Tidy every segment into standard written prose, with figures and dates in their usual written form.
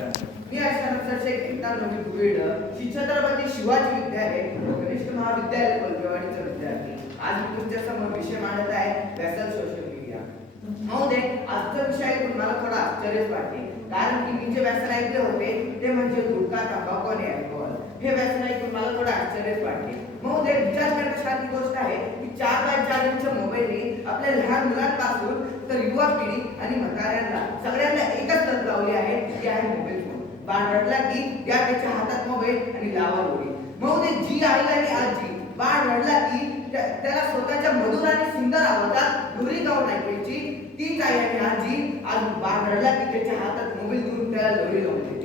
मी अशानुसार एकता नवीन बीड श्री छत्रपती शिवाजी विद्यालय कनिष्ठ महाविद्यालय कोलपेवाडीचा विद्यार्थी आज मी तुमच्या समोर विषय मांडत आहे व्यासल सोशल मीडिया. महोदय, आजचा विषय ऐकून मला थोडा आश्चर्यच वाटते, कारण की मी जे व्यसन ऐकले होते ते म्हणजे गुटखा, तंबाखू आणि अल्कोहोल. हे व्यसन ऐकून मला थोडा आश्चर्यच वाटते. महोदय, विचार करण्यासारखी गोष्ट आहे की 4x4 इंच मोबाईलने आपल्या लहान मुलांपासून तर युवा पिढी आणि म्हाताऱ्यांना सगळ्यांना एकच लत लावली आहे, ती आहे मोबाईल फोन. बाळ रडला की द्या त्याच्या हातात मोबाईल आणि लावा लोरी. महोदय, जी आई आणि आजी बाळ रडला की त्याला स्वतःच्या मधुर आणि सुंदर आवाजात लोरी गाऊन ऐकायची, तीच आई आणि आजी आज बाळ रडला की त्याच्या हातात मोबाईल देऊन त्याला लोरी लावून देते.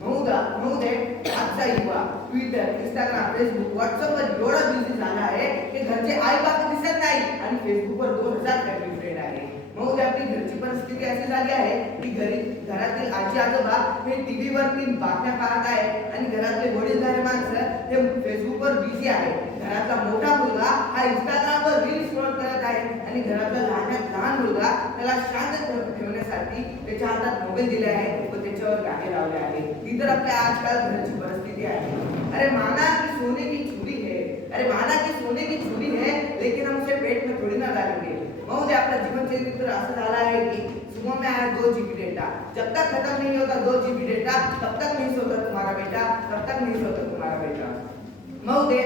महोदय, आजचा युवा ट्विटर, इंस्टाग्राम, फेसबुक, व्हॉट्सअपवर एवढा बिझी झाला आहे की घरचे आई बाप दिसत नाही आणि फेसबुकवर 2000 फॅमिली फ्रेंड आहे. महोदय, आपली घरची परिस्थिती अशी झाली आहे की घरातील आजी आजोबा हे टीव्हीवरती बातम्या पाहत आहेत आणि घरातले वडीलधारी माणसं हे फेसबुकवर बिझी आहे. घरातला मोठा मुलगा हा इंस्टाग्रामवर रील स्क्रॉल करत आहे आणि घरातला लहान मुलगा त्याला शांत ठेवण्यासाठी त्याच्या हातात मोबाईल दिले आहे व त्याच्यावर गाणे लावले आहे. ही तर आपल्या आजकाल घरची परिस्थिती आहे. अरे माना की सोने की चूड़ी है, अरे माना की सोने की चूड़ी है, लेकिन हमसे पेट में थोड़ी ना डालेंगे. महोदय, आपला जीवन चरित्र असं झालं आहे की सुबह में आया 2 GB डेटा, जब तक खत्म नहीं होता 2 GB डेटा तब तक नहीं सोता तुम्हारा बेटा, तब तक नहीं सोता तुम्हारा बेटा. महोदय,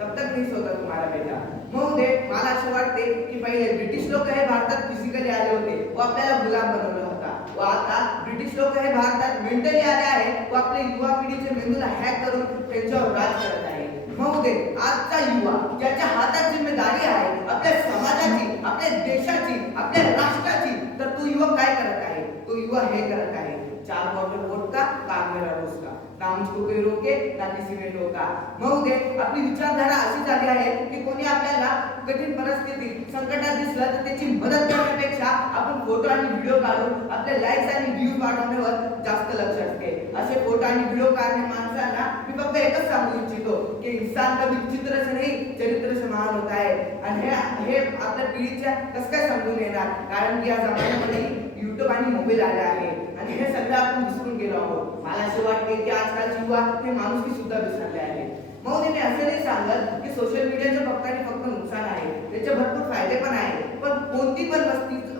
तब तक नहीं सोता तुम्हारा बेटा. महोदय, मला असं वाटते की पहिले ब्रिटिश लोक हे भारतात फिजिकली आले होते व आपल्याला गुलाम बनवलं होता व आता ब्रिटिश लोक हे भारतात मेंटली आले आहे व आपल्या युवा पिढीचे मेंदूला हॅक करून त्यांच्यावर राज करत आहे. महोदय, आजचा युवा ज्याच्या हातात जिम्मेदारी आहे आपल्या समाजाची, आपल्या देशाची, आपल्या राष्ट्राची, तर तो युवा काय करत आहे? तो युवा हे करत आहे, 4 बॉटल वोडका, काम मेरा रोज का, ना मुझको कोई रोके ना किसी ने रोका. महोदय, आपली विचारधारा अशी झाली आहे की कोणी आपल्याला कठीण परिस्थितीत संकटात दिसलं तर त्याची मदत करण्यापेक्षा आपण फोटो आणि व्हिडिओ काढून आपले लाईक्स आणि व्ह्यूज वाढवण्यावर जास्त लक्ष असते. असे फोटो आणि व्हिडिओ काढणे माणसांना मी फक्त एकच सांगू इच्छितो की इंसान कभी चित्र से नहीं चरित्र से महान होता है. आणि हे आपल्या पिढीच्या कसं काय समजून येणार, कारण की या जमान्यामध्ये युट्यूब आणि मोबाईल आले आहे आणि हे सगळं आपण विसरून गेलो आहोत. मला असे वाटते की आजकालचे युवा हे माणुसकी सुद्धा विसरले आहे. मग मी असं नाही सांगत की सोशल मीडियाचं फक्त आणि फक्त नुकसान आहे, त्याचे भरपूर फायदे पण आहे, पण कोणती पण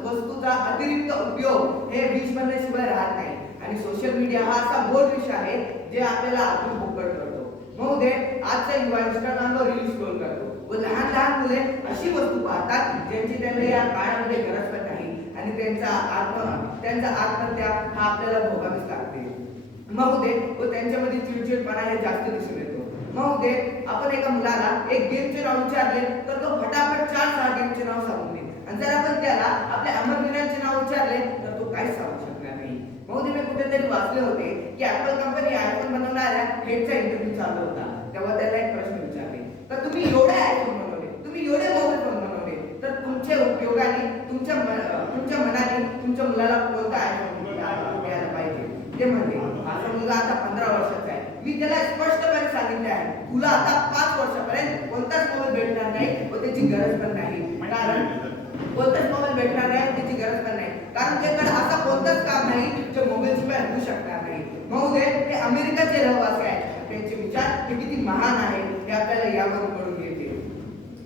वस्तूचा अतिरिक्त उपयोग हे विष बनण्याशिवाय राहत नाही. आणि सोशल मीडिया हा असा बोध विष आहे जे आपल्याला आतून पोकळ करतो. महोदय, आजचा युवा इंस्टाग्रामवर रील स्क्रॉल करतो व लहान मुले अशी वस्तू पाहतात ज्यांची त्यांना या काळामध्ये गरज पण नाही आणि त्यांचा आत्महत्या हा आपल्याला भोगावीच लागते. महोदय, व त्यांच्यामध्ये चिडचिडपणा हे जास्त दिसून येतो. महोदय, आपण एका मुलाला एक गेमचे नाव विचारले तर तो फटाफट 4-6 गेमचे नाव सांगून देईल आणि जर आपण त्याला आपल्या अमरवीरांचे नाव विचारले तर तो काहीच सांगू शकणार नाही. महोदय, मी कुठेतरी वाचले होते की ऍपल कंपनी आयफोन बनवणाऱ्या हेडचा इंटरव्ह्यू चालू होता. तेव्हा त्याला एक प्रश्न विचारले, तर तुम्ही एवढे आयफोन बनवले, तुम्ही एवढे मोबाईल फोन बनवले, तर तुमच्या उपयोगाने तुमच्या मनाने तुमच्या मुलाला कोणता आयफोन मिळाला पाहिजे? ते म्हणले, माझा मुलगा आता 15 वर्षाचा आहे, मी त्याला स्पष्टपणे सांगितले आहे तुला आता 5 वर्षापर्यंत कोणताच मोबाईल भेटणार नाही व त्याची गरज पण नाही. कारण कोणताच मोबाईल भेटणार नाही त्याची गरज पण नाही, कारण त्याकडे असा कोणताच काम नाही जे मोबाईल शिवाय होऊ शकणार नाही. महोदय, हे अमेरिकेचे रहिवासी आहेत, त्यांचे विचार हे किती महान आहे हे आपल्याला यावरून कळून येते.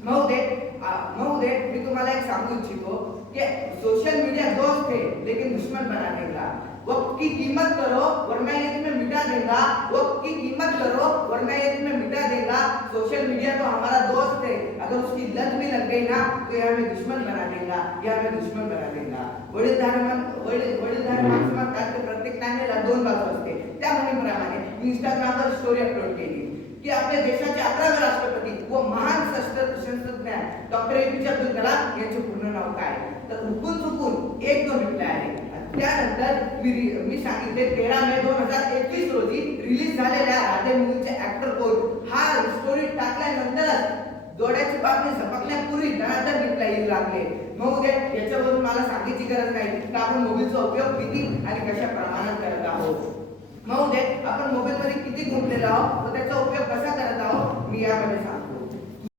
महोदय, मी तुम्हाला एक सांगू इच्छितो कि सोशल मीडिया दोस्त है लेकिन दुश्मन बना देगा. वक्त की कीमत करो वरना ये तुम्हें मिटा देगा. वक्त की कीमत करो वरना ये तुम्हें मिटा देगा. सोशल मीडिया तो हमारा दोस्त है, अगर उसकी लत भी लग गई ना तो ये हमें दुश्मन बना देगा, ये हमें दुश्मन बना देगा. वडीलधारी माणसं म्हणतात की प्रत्येक नाण्याला 2 बाजू असते. त्या म्हणीप्रमाणे मी इंस्टाग्रामवर स्टोरी अपलोड केली की आपल्या देशाचे 11वे राष्ट्रपती व महान शास्त्रज्ञ डॉक्टर APJ अब्दुल कलाम यांचे पूर्ण नाव काय, तर हुकून चुकून 1-2 रिप्लाय आले. त्यानंतर मी सांगितले 13 मे 2021 रोजी रिलीज झालेल्या राधे मूवीचे ऍक्टर कोण हा स्टोरी टाकल्यानंतरच डोळ्याची पापणी झपकण्यापूर्वी त्यानंतर रिप्लाय येऊ लागले. महोदय, याच्यावरून मला सांगायची गरज नाही की आपण मोबाईलचा उपयोग किती आणि कशा प्रमाणात करत आहोत. महोदय, आपण मोबाईल मध्ये किती गुंतलेलो आहोत व त्याचा उपयोग कसा करत आहोत मी यामध्ये सांगतो.